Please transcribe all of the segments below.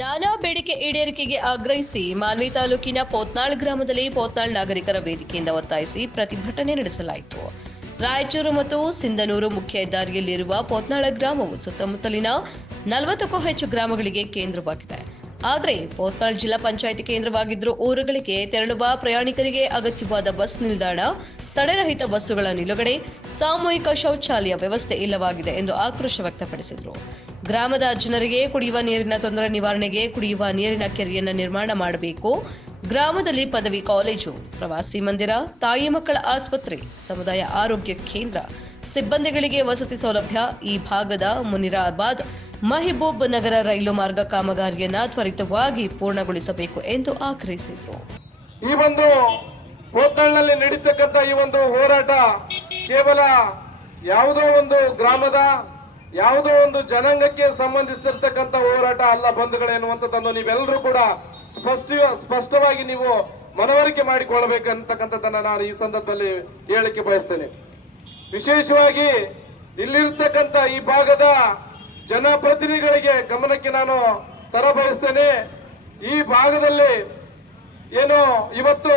ನಾನಾ ಬೇಡಿಕೆ ಈಡೇರಿಕೆಗೆ ಆಗ್ರಹಿಸಿ ಮಾನ್ವಿ ತಾಲೂಕಿನ ಪೋತ್ನಾಳ್ ಗ್ರಾಮದಲ್ಲಿ ಪೋತ್ನಾಳ್ ನಾಗರಿಕರ ವೇದಿಕೆಯಿಂದ ಒತ್ತಾಯಿಸಿ ಪ್ರತಿಭಟನೆ ನಡೆಸಲಾಯಿತು. ರಾಯಚೂರು ಮತ್ತು ಸಿಂಧನೂರು ಮುಖ್ಯ ಹೆದ್ದಾರಿಯಲ್ಲಿರುವ ಪೋತ್ನಾಳ ಗ್ರಾಮವು ಸುತ್ತಮುತ್ತಲಿನ 40ಕ್ಕೂ ಹೆಚ್ಚು ಗ್ರಾಮಗಳಿಗೆ ಕೇಂದ್ರವಾಗಿದೆ. ಆದರೆ ಪೋತ್ನಾಳ್ ಜಿಲ್ಲಾ ಪಂಚಾಯಿತಿ ಕೇಂದ್ರವಾಗಿದ್ದರೂ ಊರುಗಳಿಗೆ ತೆರಳುವ ಪ್ರಯಾಣಿಕರಿಗೆ ಅಗತ್ಯವಾದ ಬಸ್ ನಿಲ್ದಾಣ, ತಡೆರಹಿತ ಬಸ್ಸುಗಳ ನಿಲುಗಡೆ, ಸಾಮೂಹಿಕ ಶೌಚಾಲಯ ವ್ಯವಸ್ಥೆ ಇಲ್ಲವಾಗಿದೆ ಎಂದು ಆಕ್ರೋಶ ವ್ಯಕ್ತಪಡಿಸಿದರು. ಗ್ರಾಮದ ಜನರಿಗೆ ಕುಡಿಯುವ ನೀರಿನ ತೊಂದರೆ ನಿವಾರಣೆಗೆ ಕುಡಿಯುವ ನೀರಿನ ಕೆರೆಯನ್ನು ನಿರ್ಮಾಣ ಮಾಡಬೇಕು. ಗ್ರಾಮದಲ್ಲಿ ಪದವಿ ಕಾಲೇಜು, ಪ್ರವಾಸಿ ಮಂದಿರ, ತಾಯಿ ಮಕ್ಕಳ ಆಸ್ಪತ್ರೆ, ಸಮುದಾಯ ಆರೋಗ್ಯ ಕೇಂದ್ರ, ಸಿಬ್ಬಂದಿಗಳಿಗೆ ವಸತಿ ಸೌಲಭ್ಯ, ಈ ಭಾಗದ ಮುನಿರಾಬಾದ್ ಮಹಿಬೂಬ್ ನಗರ ರೈಲು ಮಾರ್ಗ ಕಾಮಗಾರಿಯನ್ನ ತ್ವರಿತವಾಗಿ ಪೂರ್ಣಗೊಳಿಸಬೇಕು ಎಂದು ಆಗ್ರಹಿಸಿದರು. ಈ ಒಂದು ಪೋತ್ನಾಳ್ನಲ್ಲಿ ನಡೀತಕ್ಕಂಥ ಈ ಒಂದು ಹೋರಾಟ ಕೇವಲ ಯಾವುದೋ ಒಂದು ಗ್ರಾಮದ ಯಾವುದೋ ಒಂದು ಜನಾಂಗಕ್ಕೆ ಸಂಬಂಧಿಸಿರ್ತಕ್ಕಂಥ ಹೋರಾಟ ಅಲ್ಲ ಬಂಧುಗಳೇನುವಂಥದ್ದನ್ನು ನೀವೆಲ್ಲರೂ ಕೂಡ ಸ್ಪಷ್ಟವಾಗಿ ನೀವು ಮನವರಿಕೆ ಮಾಡಿಕೊಳ್ಳಬೇಕಂತಕ್ಕಂಥದ್ದನ್ನ ನಾನು ಈ ಸಂದರ್ಭದಲ್ಲಿ ಹೇಳಕ್ಕೆ ಬಯಸ್ತೇನೆ. ವಿಶೇಷವಾಗಿ ಇಲ್ಲಿರ್ತಕ್ಕಂಥ ಈ ಭಾಗದ ಜನಪ್ರತಿನಿಧಿಗಳಿಗೆ ಗಮನಕ್ಕೆ ನಾನು ತರಬಯಸ್ತೇನೆ. ಈ ಭಾಗದಲ್ಲಿ ಏನು ಇವತ್ತು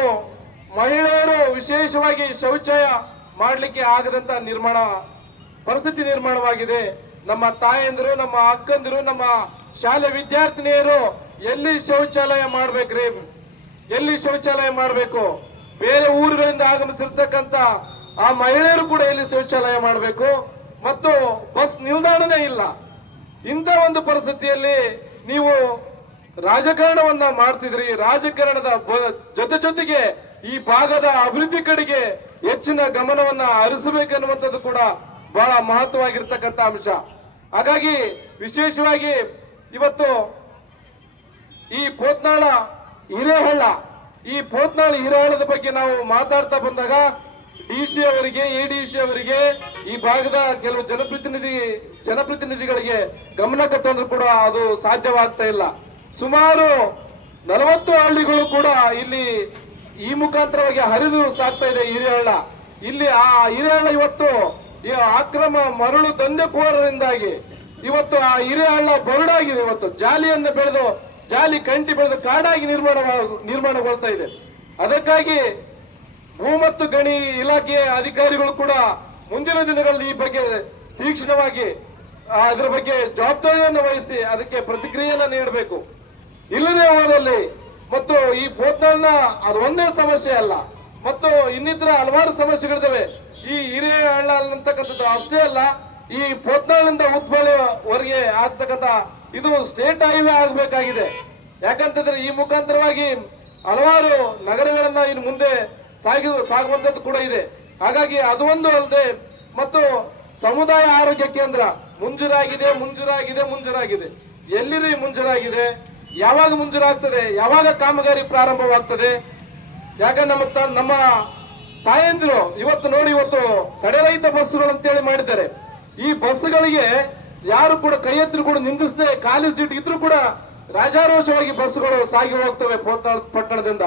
ಮಹಿಳೆಯರು ವಿಶೇಷವಾಗಿ ಶೌಚಾಲಯ ಮಾಡಲಿಕ್ಕೆ ಆಗದಂತ ಪರಿಸ್ಥಿತಿ ನಿರ್ಮಾಣವಾಗಿದೆ. ನಮ್ಮ ತಾಯಂದಿರು, ನಮ್ಮ ಅಕ್ಕಂದಿರು, ನಮ್ಮ ಶಾಲೆ ವಿದ್ಯಾರ್ಥಿನಿಯರು ಎಲ್ಲಿ ಶೌಚಾಲಯ ಮಾಡ್ಬೇಕ್ರಿ? ಎಲ್ಲಿ ಶೌಚಾಲಯ ಮಾಡಬೇಕು? ಬೇರೆ ಊರುಗಳಿಂದ ಆಗಮಿಸಿರ್ತಕ್ಕಂಥ ಆ ಮಹಿಳೆಯರು ಕೂಡ ಎಲ್ಲಿ ಶೌಚಾಲಯ ಮಾಡಬೇಕು? ಮತ್ತು ಬಸ್ ನಿಲ್ದಾಣನೇ ಇಲ್ಲ. ಇಂಥ ಒಂದು ಪರಿಸ್ಥಿತಿಯಲ್ಲಿ ನೀವು ರಾಜಕಾರಣವನ್ನ ಮಾಡ್ತಿದ್ರಿ. ರಾಜಕಾರಣದ ಜೊತೆಗೆ ಈ ಭಾಗದ ಅಭಿವೃದ್ಧಿ ಕಡೆಗೆ ಹೆಚ್ಚಿನ ಗಮನವನ್ನ ಹರಿಸಬೇಕನ್ನುವಂಥದ್ದು ಕೂಡ ಬಹಳ ಮಹತ್ವವಾಗಿರ್ತಕ್ಕಂಥ ಅಂಶ. ಹಾಗಾಗಿ ವಿಶೇಷವಾಗಿ ಇವತ್ತು ಈ ಪೋತ್ನಾಳ ಹಿರೇಹಳ್ಳ, ಈ ಪೋತ್ನಾಳ ಹಿರೇಹಳ್ಳದ ಬಗ್ಗೆ ನಾವು ಮಾತಾಡ್ತಾ ಬಂದಾಗ ಡಿಸಿ ಅವರಿಗೆ, ಎಡಿಸಿ ಅವರಿಗೆ, ಈ ಭಾಗದ ಕೆಲವು ಜನಪ್ರತಿನಿಧಿಗಳಿಗೆ ಗಮನಕ್ಕೆ ತಂದ್ರು ಕೂಡ ಅದು ಸಾಧ್ಯವಾಗ್ತಾ ಇಲ್ಲ. ಸುಮಾರು 40 ಹಳ್ಳಿಗಳು ಕೂಡ ಇಲ್ಲಿ ಈ ಮುಖಾಂತರವಾಗಿ ಹರಿದು ಸಾಗ್ತಾ ಇದೆ ಹಿರೇಹಳ್ಳ. ಇಲ್ಲಿ ಆ ಹಿರೇಹಳ್ಳ ಇವತ್ತು ಈ ಅಕ್ರಮ ಮರಳು ದಂಧೆಕೋರರಿಂದಾಗಿ ಇವತ್ತು ಆ ಹಿರೇಹಳ್ಳ ಬರಡಾಗಿದೆ. ಇವತ್ತು ಜಾಲಿಯನ್ನು ಬೆಳೆದು, ಜಾಲಿ ಕಂಟಿ ಬೆಳೆದು ಕಾಡಾಗಿ ನಿರ್ಮಾಣಗೊಳ್ತಾ ಇದೆ. ಅದಕ್ಕಾಗಿ ಭೂ ಮತ್ತು ಗಣಿ ಇಲಾಖೆಯ ಅಧಿಕಾರಿಗಳು ಕೂಡ ಮುಂದಿನ ದಿನಗಳಲ್ಲಿ ಈ ಬಗ್ಗೆ ತೀಕ್ಷ್ಣವಾಗಿ ಅದರ ಬಗ್ಗೆ ಜವಾಬ್ದಾರಿಯನ್ನು ವಹಿಸಿ ಅದಕ್ಕೆ ಪ್ರತಿಕ್ರಿಯೆಯನ್ನು ನೀಡಬೇಕು. ಇಲ್ಲದೆ ಹೋದಲ್ಲಿ ಮತ್ತು ಈ ಪೋತ್ನಾಳ್ನ ಅದು ಒಂದೇ ಸಮಸ್ಯೆ ಅಲ್ಲ, ಮತ್ತು ಇನ್ನಿತರ ಹಲವಾರು ಸಮಸ್ಯೆಗಳಿದ್ದಾವೆ. ಈ ಹಿರೇಹಳ್ಳ ಅಂತಕ್ಕಂಥದ್ದು ಅಷ್ಟೇ ಅಲ್ಲ, ಈ ಪೋತ್ನಾಳ್ನಿಂದ ಉದ್ಬಳವರೆಗೆ ಆಗ್ತಕ್ಕಂಥ ಇದು ಸ್ಟೇಟ್ ಹೈವೇ ಆಗಬೇಕಾಗಿದೆ. ಯಾಕಂತಂದ್ರೆ ಈ ಮುಖಾಂತರವಾಗಿ ಹಲವಾರು ನಗರಗಳನ್ನ ಇನ್ನು ಮುಂದೆ ಸಾಗುವಂತದ್ದು ಕೂಡ ಇದೆ. ಹಾಗಾಗಿ ಅದು ಒಂದು ಅಲ್ಲದೆ ಮತ್ತು ಸಮುದಾಯ ಆರೋಗ್ಯ ಕೇಂದ್ರ ಮುಂಜೂರಾಗಿದೆ. ಎಲ್ಲಿರಿ ಮುಂಜೂರಾಗಿದೆ? ಯಾವಾಗ ಮುಂಜೂರಾಗ್ತದೆ? ಯಾವಾಗ ಕಾಮಗಾರಿ ಪ್ರಾರಂಭವಾಗ್ತದೆ? ಯಾಕ ನಮ್ಮ ತಾಯಂದಿರು ಇವತ್ತು ನೋಡಿ, ಇವತ್ತು ತಡೆರಹಿತ ಬಸ್ಸುಗಳು ಅಂತೇಳಿ ಮಾಡಿದ್ದಾರೆ. ಈ ಬಸ್ಗಳಿಗೆ ಯಾರು ಕೂಡ ಕೈ ಎತ್ತರು ಕೂಡ ನಿಂದಿಸದೆ, ಖಾಲಿ ಸೀಟ್ ಇದ್ರೂ ಕೂಡ ರಾಜಾರೋಷವಾಗಿ ಬಸ್ಸುಗಳು ಸಾಗಿ ಹೋಗ್ತವೆ ಪಟ್ಟಣದಿಂದ.